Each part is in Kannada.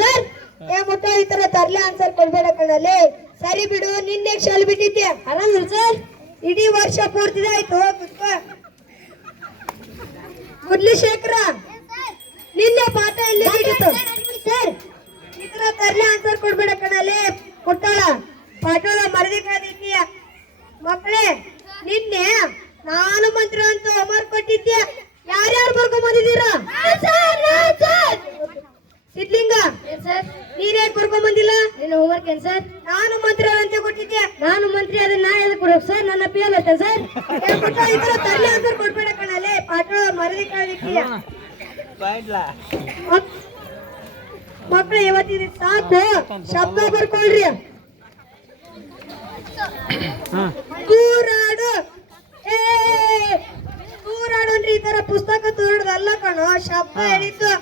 ಸರ್ ಏ ಮುಟ್ಟ ಈ ತರ ತರ್ಲೆ ಆನ್ಸರ್ ಕೊಡ್ಬೇಡ ಕಣಲ್ಲಿ. ಸರಿ ಬಿಡು, ನಿನ್ನೆ ಶಾಲೆ ಬಿಟ್ಟಿದ್ದೆ ಆರಾಮ ಸರ್. ಇಡೀ ವರ್ಷ ಪೂರ್ತಿ ಆಯ್ತು. ಮುರಳೀಶೇಖರ ನಿನ್ನೆ ಪಾಠ ಎಲ್ಲಿ ಬಿಟ್ಟಿತ್ತು ಸರ್? ಈ ತರ ತರ್ಲೆ ಆನ್ಸರ್ ಕೊಡ್ಬೇಡ ಕಣಲ್ಲಿ. ಕೊಟ್ಟಾಳ ಪಾಠದ ಮರದಿ ಕಾದಿದ್ದೀಯ. ಮಕ್ಕಳೇ ನಿನ್ನೆ ನಾನು ಮಂತ್ರ ಅಂತ ಹೋಮ್ವರ್ಕ್ ಕೊಟ್ಟಿದ್ದೆ. ಯಾರ್ಯಾರು ಬರ್ಕೊಂಡ್ ಬಂದಿದ್ದೀರಾ? ಸಿದ್ಲಿಂಗ ನೀನೇ ಕರ್ಕೊಂಡ್ ಬಂದಿಲ್ಲ. ನಿನ್ನ ಹೋಮ್ವರ್ಕ್ ಏನ್ ಸರ್? ನಾನು ಮಂತ್ರಿ ಅಂತ ಕೊಟ್ಟಿದ್ದೆ. ನಾನು ಮಂತ್ರಿ ಅದನ್ನ ನಾ ಎದಕ್ಕೆ ಕೊಡ್ಬೇಕು ಸರ್? ನನ್ನ ಪಿ ಎಲ್ ಸರ್. ತರ್ಲೆ ಆನ್ಸರ್ ಕೊಡ್ಬೇಡ ಕಣಲೆ. ಪಾಠ ಮರದಿ ಕಾದಿದ್ದೀಯ. ಮಕ್ಕಳು ಇವತ್ತಿನ ಸಾಕು ಶಬ್ದ ಬರ್ಕೊಳ್ರಿ. ಕೂರಾಡು ಕೂರಾಡು ಅಂದ್ರೆ ಈ ತರ ಪುಸ್ತಕ ತೋಡದಲ್ಲ ಕಣೋ, ಶಬ್ದ ಹೇಳಿದ್ದು.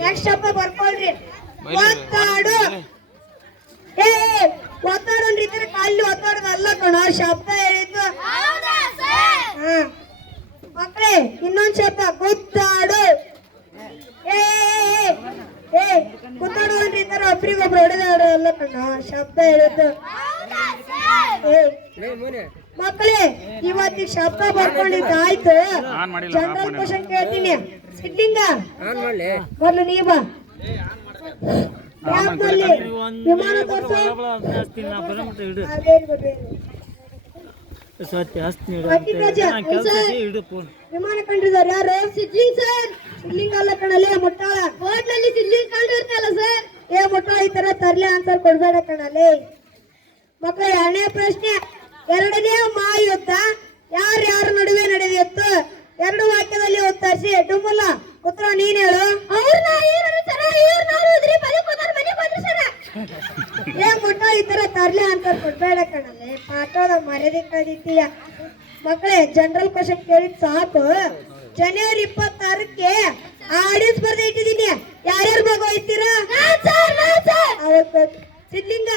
ನೆಕ್ಸ್ಟ್ ಶಬ್ದ ಬರ್ಕೊಳ್ರಿ. ಒತ್ತಾಡು. ಒತ್ತಾಡು ಅಂದ್ರೆ ಈ ತರ ಕಾಲಿ ಒತ್ತಾಡೋದಲ್ಲ ಕಣೋ, ಶಬ್ದ ಹೇಳಿದ್ದು. ಮಕ್ಕಳೇ ಇನ್ನೊಂದ್ ಶಬ್ದ ಗುದ್ದಾಡು. ಗುದ್ದಾಡು ಅಂದ್ರೆ ಈ ತರ ಒಬ್ರಿಗೊಬ್ರು ಹೊಡೆದಾಡೋದಲ್ಲ ಕಣೋ, ಶಬ್ದ ಹೇಳಿದ್ದು. ಮಕ್ಕಳೇ ಇವತ್ತಿಗೆ ಶಬ್ದ ಬರ್ಕೊಂಡಿದ್ದಾಯ್ತು. ಜನರಲ್ ಕ್ವಶನ್ ಕೇಳ್ತೀನಿ. ಸಿದ್ಲಿಂಗ ಮೊದಲು ನೀ ಬಾ. ವಿಮಾನ ತೋರ್ಸು. ವಿಮಾನ ಕಂಡಿದ್ದಾರೆ ಯಾರು? ಸಿದ್ಲಿಂಗ್ ಸರ್. ಸಿದ್ಲಿಂಗ್ ಅಲ್ಲ ಕಣಲೆ, ಮುಟ್ಟಾಳ. ಬೋರ್ಡ್ನಲ್ಲಿ ಸಿದ್ಲಿಂಗ್ ಕಂಡಿರ್ತಲ್ಲ ಸರ್. ಏ ಮುಟ್ಟಾಳ ಈ ತರ ತರ್ಲೆ ಆನ್ಸರ್ ಕೊಡ್ಬೇಡ ಕಣಲೆ. ಮಕ್ಕಳ ಎರಡನೇ ಪ್ರಶ್ನೆ. ಎರಡನೇ ಮಹಾಯುದ್ಧ ಯಾರ್ಯಾರ ನಡುವೆ ನಡೆದಿತ್ತು? ಎರಡು ವಾಕ್ಯದಲ್ಲಿ ಉತ್ತರಿಸಿ. ಡುಮ್ಮಲ್ಲ ಉತ್ತರ ನೀನ್ ಹೇಳು. ಏ ಮುಟ್ಟ ಈ ತರ ತರ್ಲೆ ಆನ್ಸರ್ ಕೊಡ್ಬೇಡ ಕಣಲೆ. ಪಾಠದ ಮರ್ಯಾದೆ ಕಳೀತೀಯ. ಮಕ್ಕಳೇ ಜನರಲ್ ಕ್ವಶನ್ ಕೇಳಿದ್ ಸಾಕು. ಜನವರಿ 26ಕ್ಕೆ ಆಡಿಯೋ ಸ್ಪರ್ಧೆ ಇಟ್ಟಿದ್ದೀನಿ. ಯಾರ್ಯಾರು ಭಾಗವಹಿಸ್ತೀರಾ? ಸಿದ್ಲಿಂಗ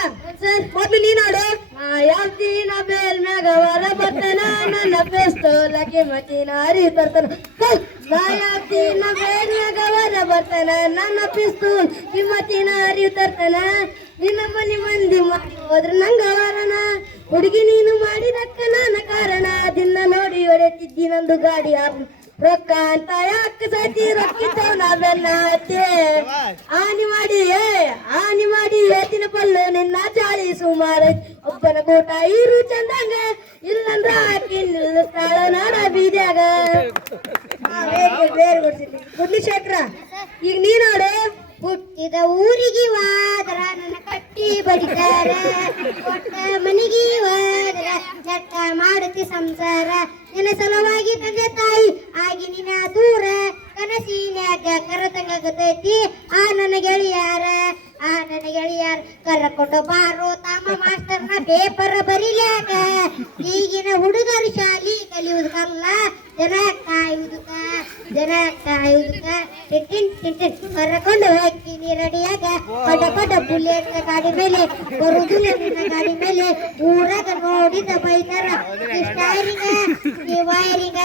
ಮೊದ್ಲು ನೀನಾಡು. ಯಾವ್ದಿನ ಬೇಲ್ ಮ್ಯಾಗ ವರ ಬರ್ತಾನ, ನನ್ನ ಪೆಸ್ತೋಲಕ್ಕೆ ಮತಿನ ಅರಿ ತರ್ತಾನ. ಯಾವ್ದಿನ ಬೇಲ್ ಮ್ಯಾಗ ವರ ಬರ್ತಾನ, ನನ್ನ ಪಿಸ್ತೂಲ್ ಕಿಮ್ಮತಿನ ಅರಿ ತರ್ತಾನ. ನಿನ್ನ ಮನೆ ಮಂದಿ ಮಾಡಿ ಹೋದ್ರ ನಂಗ ವರನ, ಹುಡುಗಿ ನೀನು ಮಾಡಿದಕ್ಕ ನನ್ನ ಕಾರಣ. ದಿನ ನೋಡಿ ಹೊಡೆತಿದ್ದಿ ನಂದು ಗಾಡಿ ರೊಕ್ಕ ಅಂತ ಯಾಕೆ ಸತಿ ರೊಕ್ಕಿತ್ತವ ನಾವೆಲ್ಲ ಆನಿ ಮಾಡಿ ಏತಿನ ಪಲ್ಲು ನಿನ್ನ ಚಾಳಿ ಸುಮಾರು. ಒಬ್ಬನ ಕೂಟ ಇರು ಚಂದಂಗ, ಇಲ್ಲಂದ್ರ ಹಾಕಿ ನಿಲ್ಲಿಸ್ತಾಳ ನಾಡ ಬೀದ್ಯಾಗ. ಮುರಳೀಶೇಖರ ಈಗ ನೀನಾಡು. ಹುಟ್ಟಿದ ಊರಿಗೆ ವಾದ್ರ ನನ್ನ ಕಟ್ಟಿ ಬಡಿತಾರ, ಕೊಟ್ಟ ಮನೆಗೆ ವಾದ್ರ ಚಟ್ಟ ಮಾಡುತ್ತಿ ಸಂಸಾರ. ನಿನ್ನ ಸಲುವಾಗಿ ತಂದೆ ತಾಯಿ ಆಗಿ ನಿನ್ನ ದೂರ, ಕನಸಿನ್ಯಾಗ ಕರತಂಗತೈತಿ ಆ ನನ್ನ ಗೆಳೆಯಾರ. ಕರ್ಕೊಂಡು ಬಾರೋ ತಮ್ಮ ಮಾಸ್ತರ್ನ ಪೇಪರ್ ಬರಿಲ್ಯಾಕ. ಈಗಿನ ಹುಡುಗರು ಶಾಲಿ ಕಲಿಯುವುದಲ್ಲ, ಜನ ಕಾಯುವುದಕ್ಕ ಕರ್ಕೊಂಡು ಹೋಗ್ತೀನಿ ರೆಡಿಯಾಗ. ಪಟ ಬುಲೆಟ್ ಗಾಡಿ ಮೇಲೆ ಬರುದಿಲ್ಲ ನಿನ್ನ ಗಾಡಿ ಮೇಲೆ. ಊರಾಗ ನೋಡಿದ ಬೈತಾರ ಸ್ಟೈರಿಂಗ ವೈರಿಂಗ.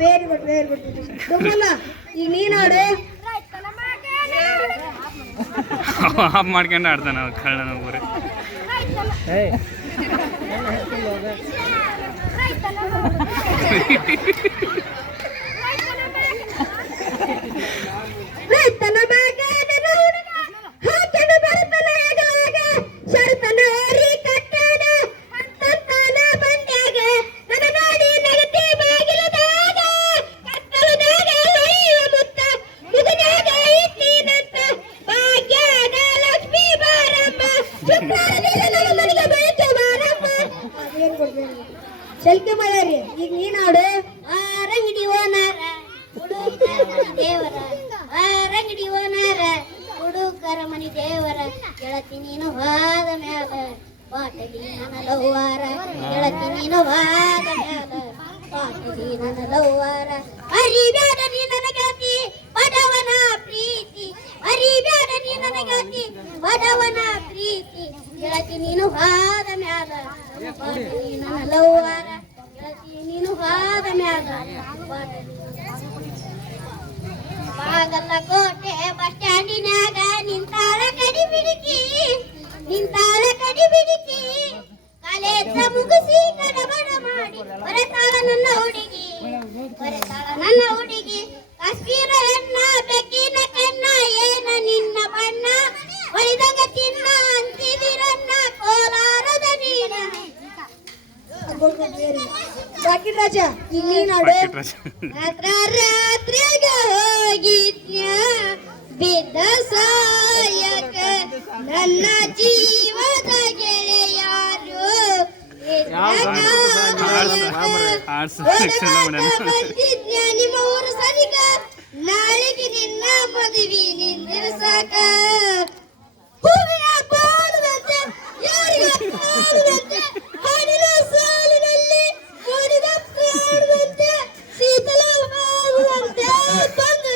ವೆರಿ ಗುಡ್ ಈಗ ನೀನಾಡು. ಆಫ್ ಮಾಡ್ಕೊಂಡು ಆಡ್ತಾನ ಕಳ್ಳನ ಊರು. ಶಲ್ಕೆ ಮಾಡ್ಯಾರಿ. ಈಗ ನೀನಾಡು. ರಂಗಡಿ ಓನಾರ ದೇವರ, ರಂಗಡಿ ಓನಾರ ಹುಡುಕರ ಮನಿ ದೇವರ. ಗೆಳತಿ ನೀನು ಹಾದ ಮ್ಯಾಲ ಬಾಟಲಿ ನನ್ನ ಲವ್ವಾರ. ಗೆಳತಿ ನೀನು ಹಾದ ಮ್ಯಾಲ ಬಾಟಲಿ ನನ್ನ ಲವ್ವಾರ. ಅರಿಬ್ಯಾಡ ನೀ ನನ್ನ ಗೆಳತಿ ಬಡವನ ಪ್ರೀತಿ, ಅರಿಬ್ಯಾಡ ನೀ ನನ್ನ ಗೆಳತಿ ಬಡವನ ಪ್ರೀತಿ. ಗೆಳತಿ ನೀನು ಹಾದ ಮ್ಯಾಲ ಬಾಟಲಿ ನನ್ನ ಲವ್ವಾರ. ಗೆಳತಿ ನೀನು ಹಾದ ಮ್ಯಾಲ ಬಾಟಲಿ ಬಾಗಲಕೋಟೆ ಬಸ್ ಸ್ಟ್ಯಾಂಡಿನ್ಯಾಗ ನಿಂತಾಳ ಕಡಿಬಿಡಿಕಿ ಕಾಲೇಜ ಮುಗಿಸಿ ಗಡಬಡ ಮಾಡಿ ಬರತಾಳ ನನ್ನ ಹುಡುಗಿ ಕಾಶ್ಮೀರ ಹೆಣ್ಣ ಬೆಕ್ಕಿನ ಕಣ್ಣ ಏನ ನಿನ್ನ ಬಣ್ಣ ಒಳಿದಾಗ ತಿನ್ನ ಅಂತಿದಿರನ್ನ ಕೋಲಾರದ ನೀನ ಜಾಕಿರ್ ರಾಜ ಈಗ ನೀನಾಡು ರಾತ್ರಿಗ ಹೋಗಿದ್ಯ ಬಿದ್ದ ಸಾಯಕ ನನ್ನ ಜೀವದ ಗೆಳೆಯಾರು ಬಂದಿದ್ಯ ನಿಮ್ಮ ಊರು ಸರಿಗ ನಾಳೆಗೆ ನಿನ್ನ ಮದುವೆ ನಿಂದಿರ್ಸಾಕ ಹೂವಿನ ಬಾಳುವಂತೆ ಯಾರಿಗ ಬಾಳುವಂತೆ ಹಾಡಿನ ಸಾಲಿನಲ್ಲಿ ಮೂಡಿದ ಕಾಡುವಂತೆ ಶೀತಲವಾಗುವಂತೆ ಬಂದು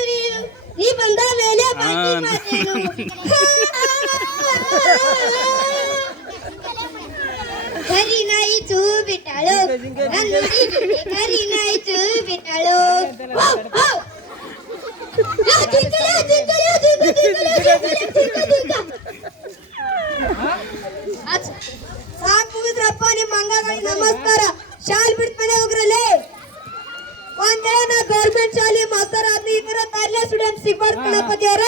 ನೀ ಬಂದ ಮೇಲೆ ಬಾಕಿ ಮಾತೇನು ಕರಿನಾಯಿ ಚೂ ಬಿಟ್ಟಳು ಕರಿನಾಯಿ ಚೂ ಬಿಟ್ಟಳು ಸಾಕು ಮುಗಿದ್ರಪ್ಪ ನಿಮ್ಮ ಅಂಗಗಳಿಗೆ ನಮಸ್ಕಾರ ಶಾಲ್ ಬಿಡ್ತ ಮನೆ ಹೋಗ್ರಲ್ಲೇ ಒಂದೇ ನಾ ಗೌರ್ಮೆಂಟ್ ಶಾಲೆ ಮಾಸ್ತರ್ ಆದ್ನಿ ಈ ತರ ಕಾರ್ಯ ಸ್ಟೂಡೆಂಟ್ ಸಿಗ್ಬಾರ್ದು ಗಣಪತಿ ಅವರ